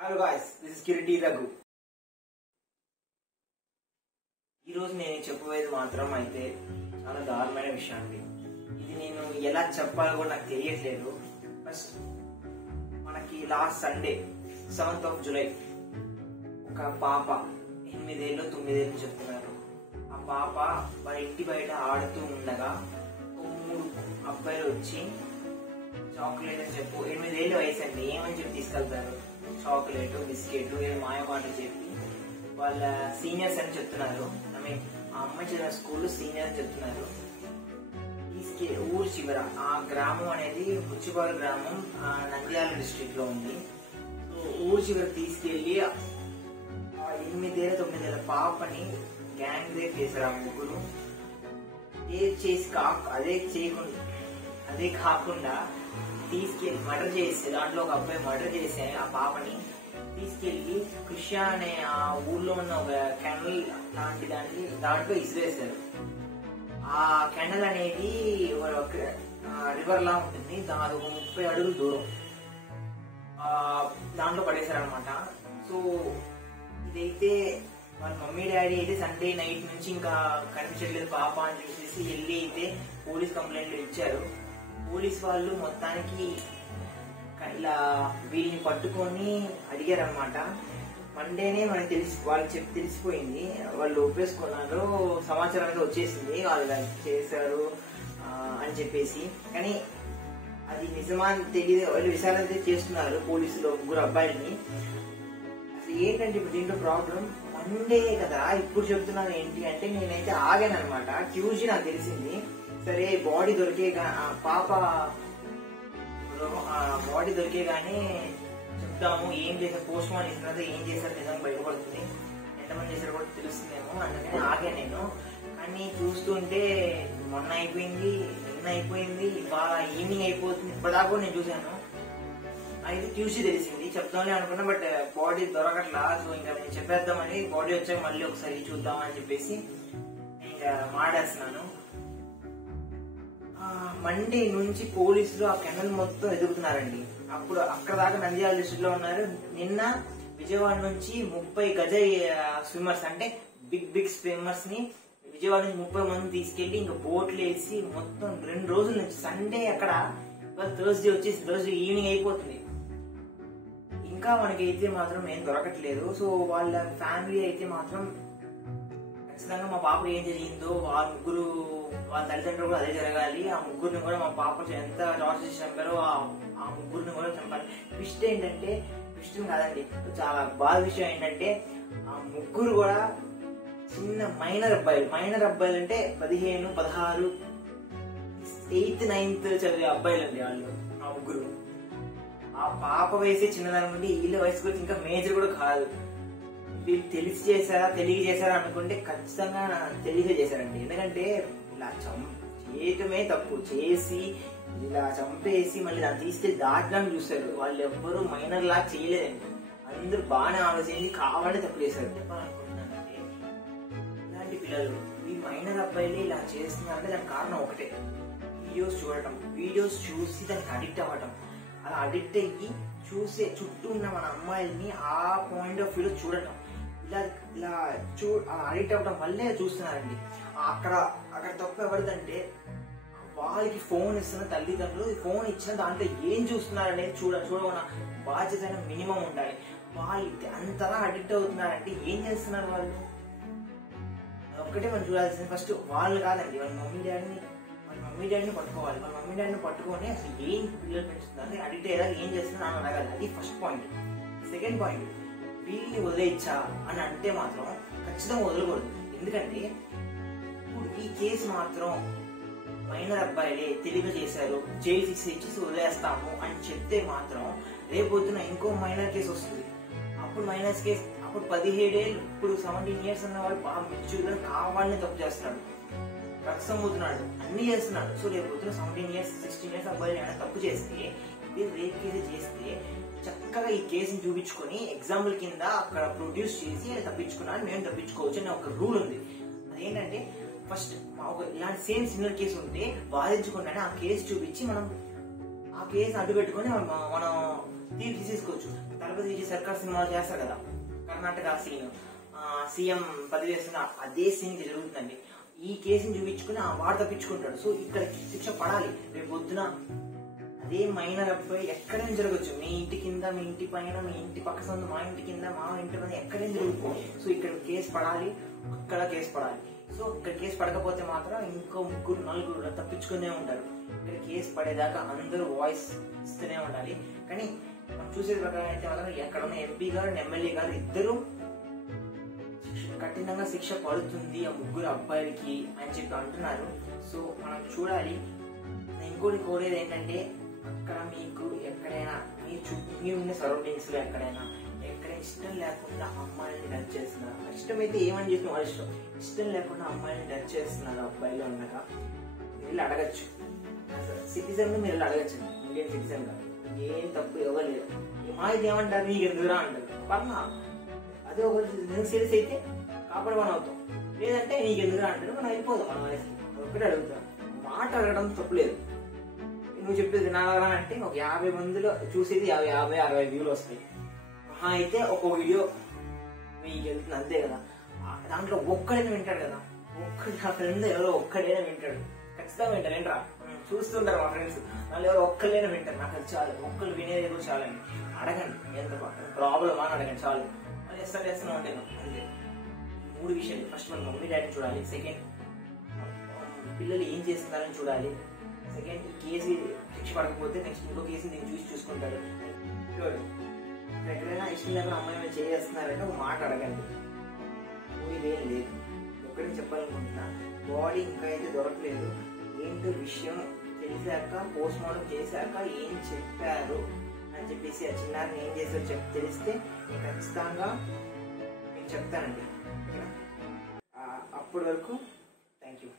Hello guys, this is Kireeti Raghu. ఈరోజు నేను చెప్పబోయేది మాత్రం అయితే చాలా దారుణమైన విషయం అండి. ఇది నేను ఎలా చెప్పాలో కూడా నాకు తెలియట్లేదు. ఫస్ట్ మనకి last Sunday 7th of July ఒక పాప 8 ఏళ్ళు 9 ఏళ్ళు చెప్తున్నారు. ఆ పాప వాళ్ళ ఇంటి బయట ఆడుతూ ఉండగా 3 అబ్బాయిలు వచ్చి చాక్లెట్ అని చెప్పు, 8 ఏళ్ళ వయసు అండి, ఏమని చెప్పి తీసుకెళ్తారు. చాక్లెట్, బిస్కెట్, మాయ మాటలు చెప్పి వాళ్ళ సీనియర్స్ అని చెప్తున్నారు. ఐ మీన్ ఆ అమ్మాయి చదివిన స్కూల్ సీనియర్ అని చెప్తున్నారు. ఊరు చివర ఆ గ్రామం అనేది ముచ్చిపాడు గ్రామం, నంద్యాల డిస్ట్రిక్ట్ లో ఉంది. ఊరు చివర తీసుకెళ్లి 8 ఏళ్ళ 9 ఏళ్ళ పాపని గ్యాంగ్ రేప్ చేశారు. ఆ ముగ్గురు రేప్ చేసి అదే కాకుండా తీసుకెళ్లి మర్డర్ చేస్తే, దాంట్లో ఒక అబ్బాయి మర్డర్ చేసి ఆ పాపని తీసుకెళ్లి కృష్ణ అనే ఆ ఊర్లో ఉన్న ఒక కెనల్ లాంటి దాంట్లో ఇసిరేశారు. ఆ కెనల్ అనేది రివర్ లా ఉంటుంది, దాని ఒక 30 అడుగులు దూరం దాంట్లో పడేశారు అనమాట. సో ఇదైతే వాళ్ళ మమ్మీ డాడీ అయితే సండే నైట్ నుంచి ఇంకా కనిపించట్లేదు పాప అని చూసేసి వెళ్ళి అయితే పోలీస్ కంప్లైంట్లు ఇచ్చారు. పోలీస్ వాళ్ళు మొత్తానికి ఇలా వీళ్ళని పట్టుకొని అడిగారు అనమాట. మండేనే మనకి వాళ్ళు తెలిసిపోయింది, వాళ్ళు ఒప్పేసుకున్నారు, సమాచారం అనేది వచ్చేసింది వాళ్ళు చేశారు అని చెప్పేసి. కానీ అది నిజమా అని తెలియదు. వాళ్ళు విచారణ అయితే చేస్తున్నారు పోలీసులు 3 అబ్బాయిలని. అసలు ఏంటంటే ఇప్పుడు దీంట్లో ప్రాబ్లం మండే కదా, ఇప్పుడు చెప్తున్నాను ఏంటి అంటే నేనైతే ఆగాను అనమాట. ట్యూస్డే నాకు తెలిసింది. సరే బాడీ పాప బాడీ దొరికేగానే చెప్తాము ఏం చేశారు, పోస్ట్ మార్టం చేసిన తర్వాత ఏం చేశారు నిజంగా బయటపడుతుంది, ఎంతమంది చేశారు కూడా తెలుస్తుందేమో, అందుకని ఆగా నేను. కానీ చూస్తుంటే మొన్న అయిపోయింది, నిన్న అయిపోయింది, ఇవాళ ఈవినింగ్ అయిపోతుంది. ఇప్పటిదాకా నేను చూశాను. అయితే ట్యూస్డే తెలిసింది, చెప్తామని అనుకున్నా, బట్ బాడీ దొరకట్లా. సో ఇంకా నేను చెప్పేద్దామని బాడీ వచ్చాక మళ్ళీ ఒకసారి చూద్దామని చెప్పేసి ఇంకా మాట్లాడుతున్నాను. మండే నుంచి పోలీసులు ఆ కెనల్ మొత్తం ఎదుగుతున్నారండి. అప్పుడు అక్కడ దాకా నంద్యాల డిస్ట్రిక్ట్ లో ఉన్నారు. నిన్న విజయవాడ నుంచి 30 గజ స్విమ్మర్స్ అంటే బిగ్ స్విమ్మర్స్ ని విజయవాడ నుంచి 30 మంది తీసుకెళ్లి ఇంకా బోట్లు వేసి మొత్తం 2 రోజుల నుంచి, సండే అక్కడ థర్స్డే వచ్చేసి థర్స్డే ఈవినింగ్ అయిపోతుంది. ఇంకా మనకైతే మాత్రం ఏం దొరకట్లేదు. సో వాళ్ళ ఫ్యామిలీ అయితే మాత్రం ఖచ్చితంగా మా పాప ఏం జరిగిందో వాళ్ళ తల్లిదండ్రులు కూడా అదే జరగాలి. ఆ ముగ్గురిని కూడా మా పాప ఎంత టార్చర్ చేసి చంపారో ఆ ముగ్గురిని కూడా చంపాలి. ట్విస్ట్ ఏంటంటే, ట్విస్ట్ కాదండి, చాలా బాధ విషయం ఏంటంటే ఆ ముగ్గురు కూడా చిన్న మైనర్ అబ్బాయిలు అంటే 15, 16, 8th, 9th చదివే అబ్బాయిలు అండి వాళ్ళు. ఆ ముగ్గురు ఆ పాప వయసే చిన్నదనుకుంటే వీళ్ళ వయసు కూడా ఇంకా మేజర్ కూడా కాదు. వీళ్ళు తెలిసి చేశారా తెలియ చేశారా అనుకుంటే ఖచ్చితంగా తెలియక చేశారండి. ఎందుకంటే ఇలా చేయటమే తప్పు, చేసి ఇలా చంపేసి మళ్ళీ దాన్ని తీసుకెళ్లి దాటడానికి చూశారు. వాళ్ళు ఎవ్వరూ మైనర్ లా చేయలేదండి. అందరూ బాగానే ఆలోచించి కావాలని తప్పు చేశారు. చెప్పాలనుకుంటున్నానంటే ఇలాంటి పిల్లలు, ఈ మైనర్ అబ్బాయిలే ఇలా చేస్తున్నారంటే దానికి కారణం ఒకటే, వీడియోస్ చూసి దానికి అడిక్ట్ అవ్వటం. అలా అడిక్ట్ అయ్యి చూసే చుట్టూ ఉన్న మన అమ్మాయిల్ని ఆ పాయింట్ ఆఫ్ వ్యూలో చూడటం, ఇలా అడిక్ట్ అవ్వడం వల్లే చూస్తున్నారండి. అక్కడ తప్పు ఎవరిదంటే వాళ్ళకి ఫోన్ ఇస్తున్న తల్లిదండ్రులు, ఫోన్ ఇచ్చిన దాంట్లో ఏం చూస్తున్నారు అనేది చూడకుండా బాధ్యత మినిమం ఉండాలి. వాళ్ళు అంతలా అడిక్ట్ అవుతున్నారంటే ఏం చేస్తున్నారు వాళ్ళు, ఒక్కటే మనం చూడాల్సింది. ఫస్ట్ వాళ్ళు కాదండి, వాళ్ళ మమ్మీ డాడీని పట్టుకోవాలి. వాళ్ళ మమ్మీ డాడీని పట్టుకొని అసలు ఏం పిల్లలు పెంచుతున్నారు, అడిక్ట్ అయ్యేలా ఏం చేస్తున్నారు అని అడగాలి. అది ఫస్ట్ పాయింట్. సెకండ్ పాయింట్, వీళ్ళని వదిలేయచ్చా అని అంటే మాత్రం ఖచ్చితంగా వదలకూడదు. ఎందుకంటే ఇప్పుడు ఈ కేసు మాత్రం మైనర్ అబ్బాయిలే తెలివి చేశారు, జైలు శిక్ష ఇచ్చేసి వదిలేస్తాము అని చెప్తే మాత్రం రేపొద్దున ఇంకో మైనర్ కేసు వస్తుంది. అప్పుడు మైనర్ కేసు, అప్పుడు 17 ఏళ్ళు, ఇప్పుడు 17 years ఉన్న వాళ్ళు బాగా మెచ్యూర్గా కావాలని తప్పు చేస్తున్నాడు, డ్రగ్స్ అమ్ముతున్నాడు, అన్ని చేస్తున్నాడు. సో రేపు పొద్దున 17 years 16 years అబ్బాయిలు ఏమైనా తప్పు చేస్తే, ఇది రేప్ కేసు చేస్తే చక్కగా ఈ కేసుని చూపించుకొని ఎగ్జాంపుల్ కింద అక్కడ ప్రొడ్యూస్ చేసి తప్పించుకున్నాను, మేము తప్పించుకోవచ్చు అనే ఒక రూల్ ఉంది. అదేంటంటే ఫస్ట్ ఇలాంటి సేమ్ సిమిలర్ కేసు ఉంటే వాదించకుండానే ఆ కేసు చూపించి మనం ఆ కేసు అడ్డు పెట్టుకుని మనం తీసుకోవచ్చు. తలపతి విజయ్ సర్కార్ సినిమాలు చేస్తారు కదా, కర్ణాటక సీన్ సీఎం పదవి చేస్తున్న అదే సీన్ జరుగుతుందండి. ఈ కేసుని చూపించుకుని వాడు తప్పించుకుంటాడు. సో ఇక్కడ శిక్ష పడాలి. రేపు పొద్దున అదే మైనర్ అబ్బాయి ఎక్కడైనా జరగచ్చు. మీ ఇంటి కింద, మీ ఇంటి పైన, మీ ఇంటి పక్క సందు, మా ఇంటి కింద, మా ఇంటి పైన ఎక్కడైనా జరుగుతుంది. సో ఇక్కడ కేసు పడాలి, అక్కడ కేసు పడాలి. సో ఇక్కడ కేసు పడకపోతే మాత్రం ఇంకో 3-4 తప్పించుకునే ఉంటారు. ఇక్కడ కేసు పడేదాకా అందరూ వాయిస్ ఇస్తూనే ఉండాలి. కానీ మనం చూసే ప్రకారం అయితే మాత్రం ఎక్కడ ఉన్న ఎంపీ గారు, ఎమ్మెల్యే గారు ఇద్దరు కఠినంగా శిక్ష పడుతుంది ఆ 3 అబ్బాయిలకి అని చెప్పి అంటున్నారు. సో మనం చూడాలి. ఇంకోటి కోరేది ఏంటంటే, అక్కడ మీకు ఎక్కడైనా మీ ఉన్న సరౌండింగ్స్ లో ఎక్కడైనా ఇష్టం లేకుండా అమ్మాయిని టచ్ చేస్తున్నారు. ఇష్టం అయితే ఏమని చెప్పిన వాళ్ళ ఇష్టం. ఇష్టం లేకుండా అమ్మాయిని టచ్ చేస్తున్నారు అబ్బాయిలు అన్నాక వీళ్ళు అడగచ్చు. సిటిజన్ మీరు అడగచ్చు. ఇండియన్ సిటిజన్ గా ఏం తప్పు ఎవరు లేదు. మా ఇది ఏమంటారు, నీకు ఎందుకురా అంటారు. పర్నా అదే ఒక సీరియస్ అయితే కాపాడమని అవుతాం, లేదంటే నీకు ఎందుకురా అంటారు. మనం అయిపోదాం. మనం వయసు ఒకటి అడుగుతాం. మాట అడగడం తప్పులేదు. నువ్వు చెప్పేది నాలా అంటే ఒక 50 మందిలో చూసేది 50-60 వ్యూలు వస్తాయి. మహా అయితే ఒక వీడియో మీకు వెళ్తుంది అంతే కదా. దాంట్లో ఒక్కడైనా వింటాడు కదా. నా ఫ్రెండ్ ఎవరో ఒక్కడైనా వింటాడు, ఖచ్చితంగా వింటారు. ఏంట్రా చూస్తుంటారు మా ఫ్రెండ్స్, వాళ్ళు ఎవరో ఒక్కళ్ళైనా వింటారు. నాకు అది చాలు. ఒక్కరు వినేది కూడా చాలండి. అడగండి ఎంత ప్రాబ్లమ్ అని అడగండి చాలు. అది చేస్తూనే ఉంటాను అంతే. 3 విషయాలు. ఫస్ట్ మన మమ్మీ డాడీని చూడాలి. సెకండ్ పిల్లలు ఏం చేస్తున్నారని చూడాలి. సెకండ్ ఈ కేసు శిక్ష పడకపోతే నెక్స్ట్ ఇంకో కేసు దీన్ని చూసుకుంటారు. ఎక్కడైనా ఇష్టం లేకుండా అమ్మాయి చేస్తున్నారంటే ఒక మాట అడగండి. ఇదేం లేదు. ఒక్కడికి చెప్పాలనుకుంటున్నా, బాడీ ఇంకా అయితే దొరకలేదు. ఏంటో విషయం తెలిసాక, పోస్ట్ మార్టం చేశాక ఏం చెప్పారు అని చెప్పేసి ఆ చిన్నారిని ఏం చేశారో తెలిస్తే నేను ఖచ్చితంగా మీకు చెప్తానండి. అప్పటి వరకు థ్యాంక్ యూ.